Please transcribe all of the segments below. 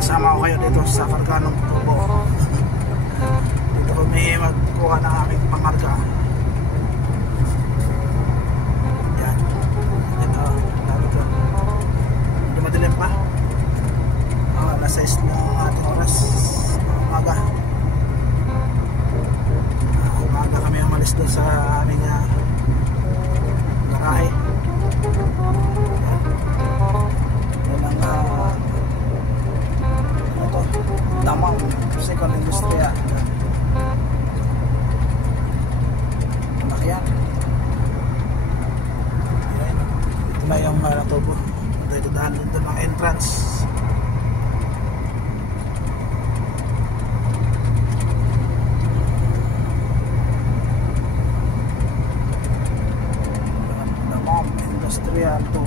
Kasama ko kayo dito sa karganong tubo. Dito kami magkuha ng aming pangarga. Yan. Ito. Dito. Hindi madilim pa. Alas 6 na ating oras. Umaga. Umaga kami umalis doon sa aming garahe. Damang second industriya. Malaki yan. Ito na yung natubo. Ito daan dito ng entrance. Damang industriya ito.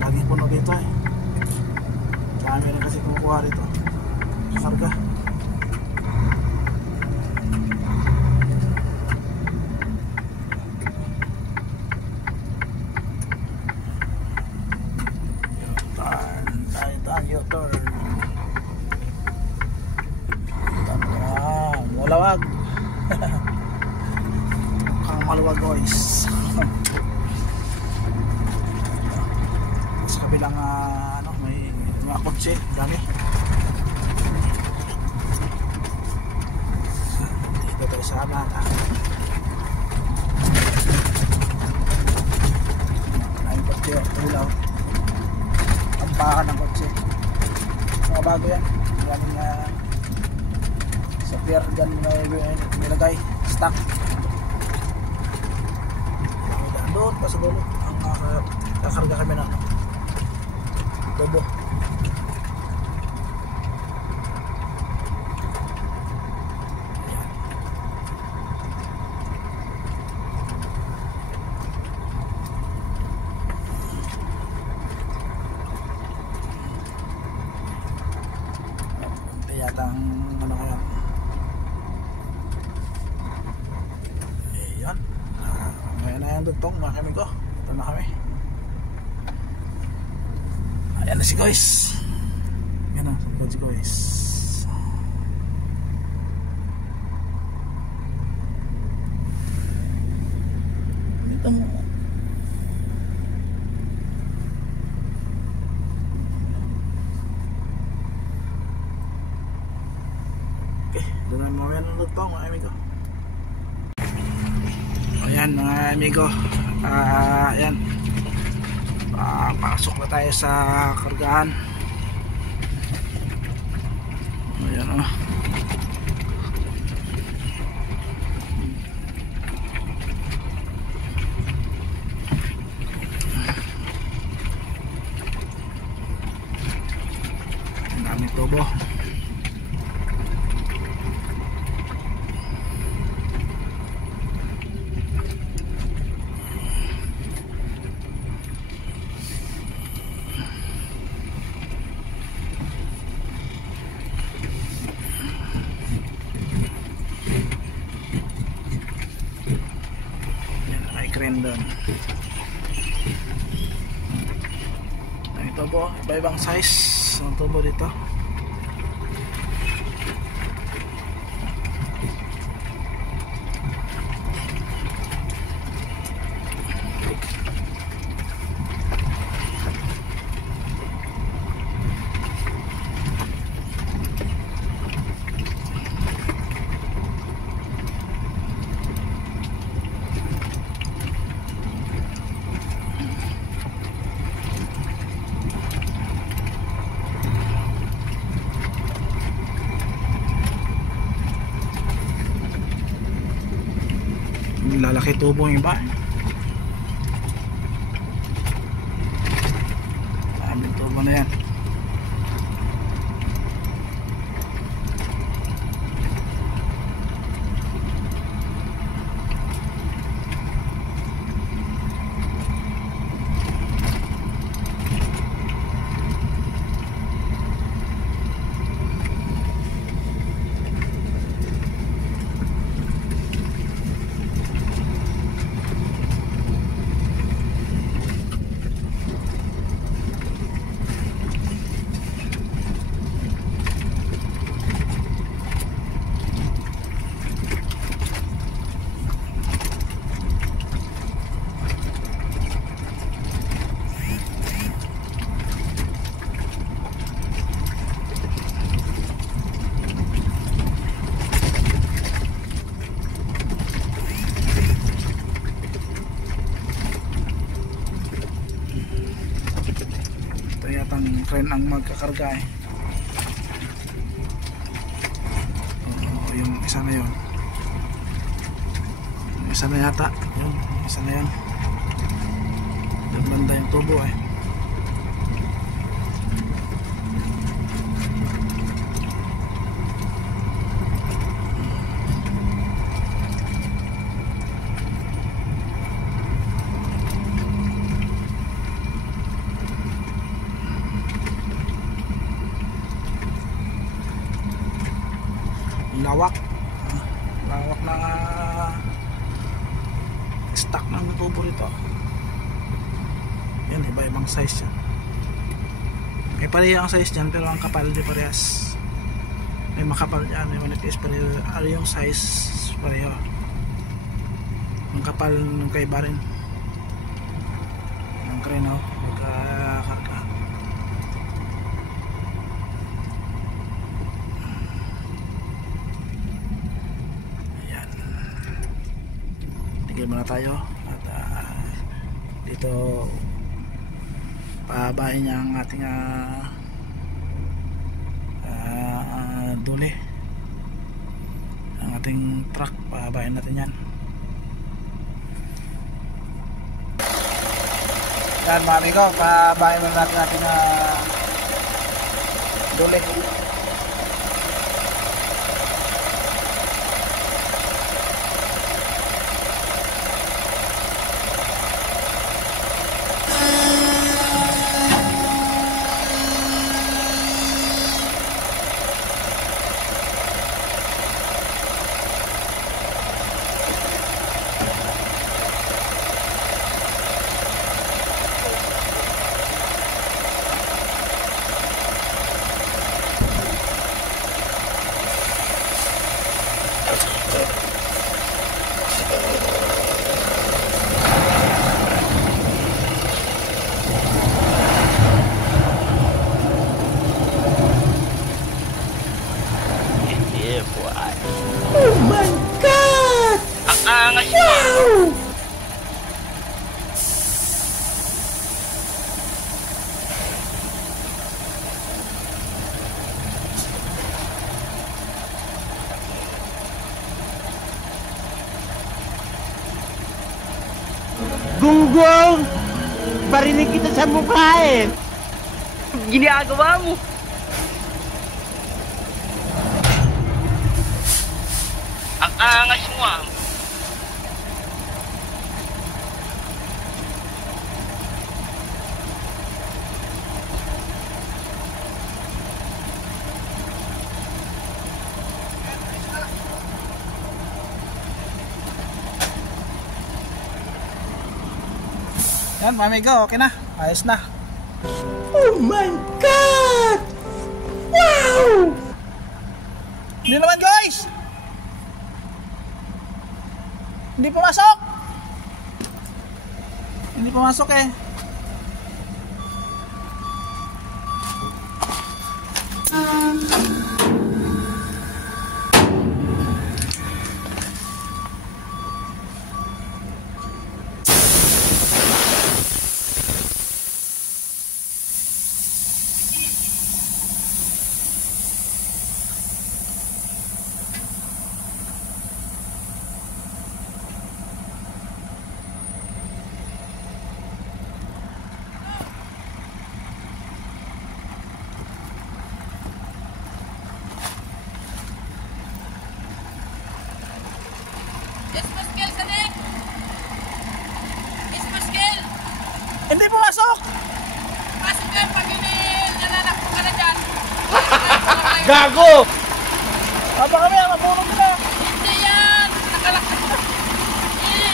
Lagi puno dito eh. Dami rin kasi kumukuha rito. Karga. U-turn. Malawag. Mukhang maluwag guys. Bilang may mga kotse, dami. Dito tayo sa aman. Maraming kotse, tulaw. Ang pakan ng kotse. Mga bago yan. Maraming sa pier dyan nilagay, stock. Doon pa sa dulo ang kakarga kami na tubo. Ito yata ang kaya. Ayan. Ngayon na yung dugtong mga kami ko. Ito na kami. Ayan na si guys. Ayan na si guys. Dito mo. Okay, doon na mga yan ang luto mga amigo. Ayan mga amigo. Ayan. Pasok na tayo sa kargahan. Ayan o. Ang daming tubo. Doon. Ang tubo, iba-ibang size ng tubo dito. Lalaki tubo yung iba. Maraming tubo na yan. crane ang magkakarga eh. Yung isa na yun, yung isa na yata yun, isa na yun, naglanda yung tubo eh. Lawak na stock ng tubo rito. Yan, iba-ibang size yan. May pareha ang size dyan pero ang kapal di parehas. May makapal dyan, may manipis pareho. Ano yung size pareho. Ang kapal ng kaiba rin. Ang kreno magkakarga. Muna tayo at dito pabahin niya ang ating duli, ang ating truck, pabahin natin yan. Yan mga amigo, pabahin muna natin ating duli. Oh my God! Ang angas Wow! Gunggong! Barinig kita sa mukha eh! ginagawa mo? Ang angas mo ah. Yan, mamigo, okay na. Ayos na. Oh my God! Wow! Hindi naman guys! Hindi pumasok! Hindi pumasok eh. Hindi pumasok! Pasok yan pag nananakbo ka na dyan. Gago! Haba kami, mapulog na. Hindi yan! Nakalakbo.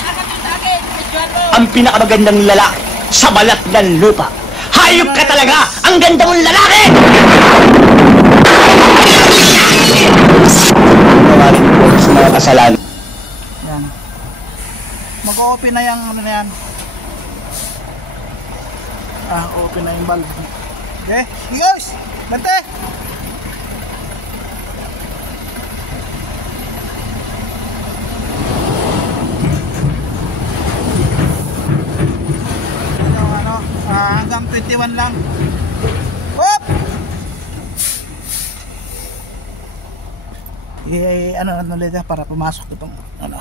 Akat yung akin. Medyoan mo. Ang pinakamagandang lalaki sa balat ng lupa. Hayop ka talaga! Ang ganda mong lalaki! Maraming po sa mga kasalanan. Yan. Mag-open na yung ano na yan. Open na yung valve. Okay, guys! Bante! Hanggang 21 lang. Oh! ano ulit para pumasok itong ano.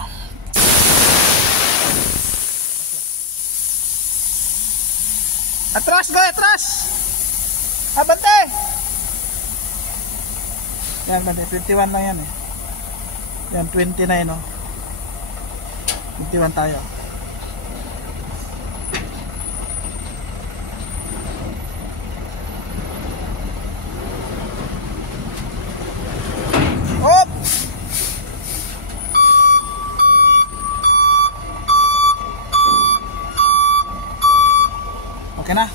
Atras, go, atras! Abante! Yan, bante, 21 lang yan eh. Yan, 29 no. 21 tayo. Hop! Okay na.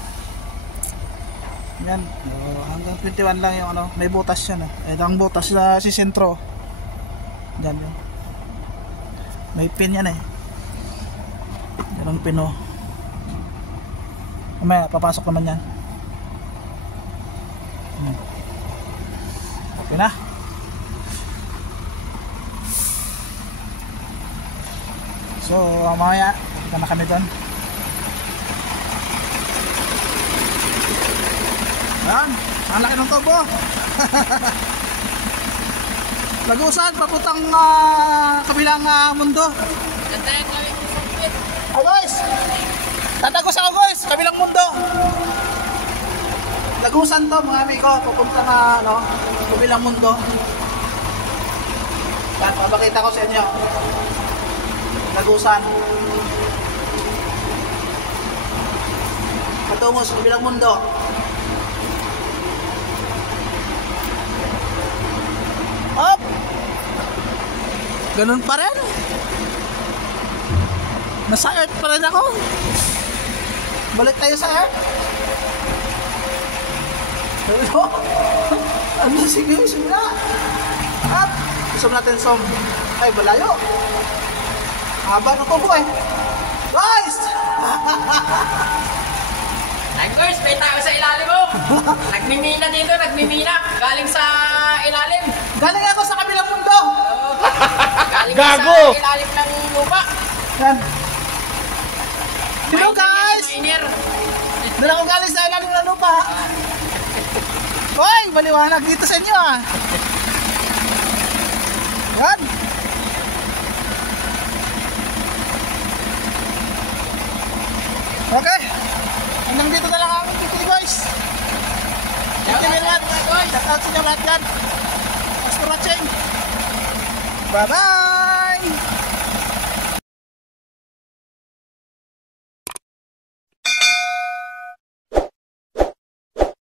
Yan, hanggang 21 lang yung ano, may butas yan eh. Ang butas na si sentro. Yan yun. May pin yan eh. Yan ang pin oh. Mamaya, papasok naman yan. Okay na. So, mamaya, kita na kami doon. Yan, ang laki ng tubo. Lagusan, papuntang kabilang mundo. Ganda yung gawin ko sa pit. Oh guys, tatagos ako guys, kabilang mundo. Lagusan to mga amigo, papuntang kabilang mundo. Yan, mabakita ko sa inyo. Lagusan. Patungo sa kabilang mundo. Up! Ganun pa rin. Nasa earth pa rin ako. Balik tayo sa earth. Ano sige, sige na. Up! Gusto natin som. Ay, balayo. Haba na ko eh. Guys! Ay, girls, may tao sa ilalim mo. Nagmimina dito, nagmimina. Galing sa ilalim. Galing ako sa kabilang mundo. Galing Gago! sa ilalim ng lupa. Yan. Hello guys! Miner. Doon ako galing sa ilalim ng lupa. Hoy, maliwanag dito sa inyo ah. Yan. Okay. Hanggang dito na lang ang video guys. Thank you very much. Shout out sa inyo lahat yan. Thanks for watching. Bye bye.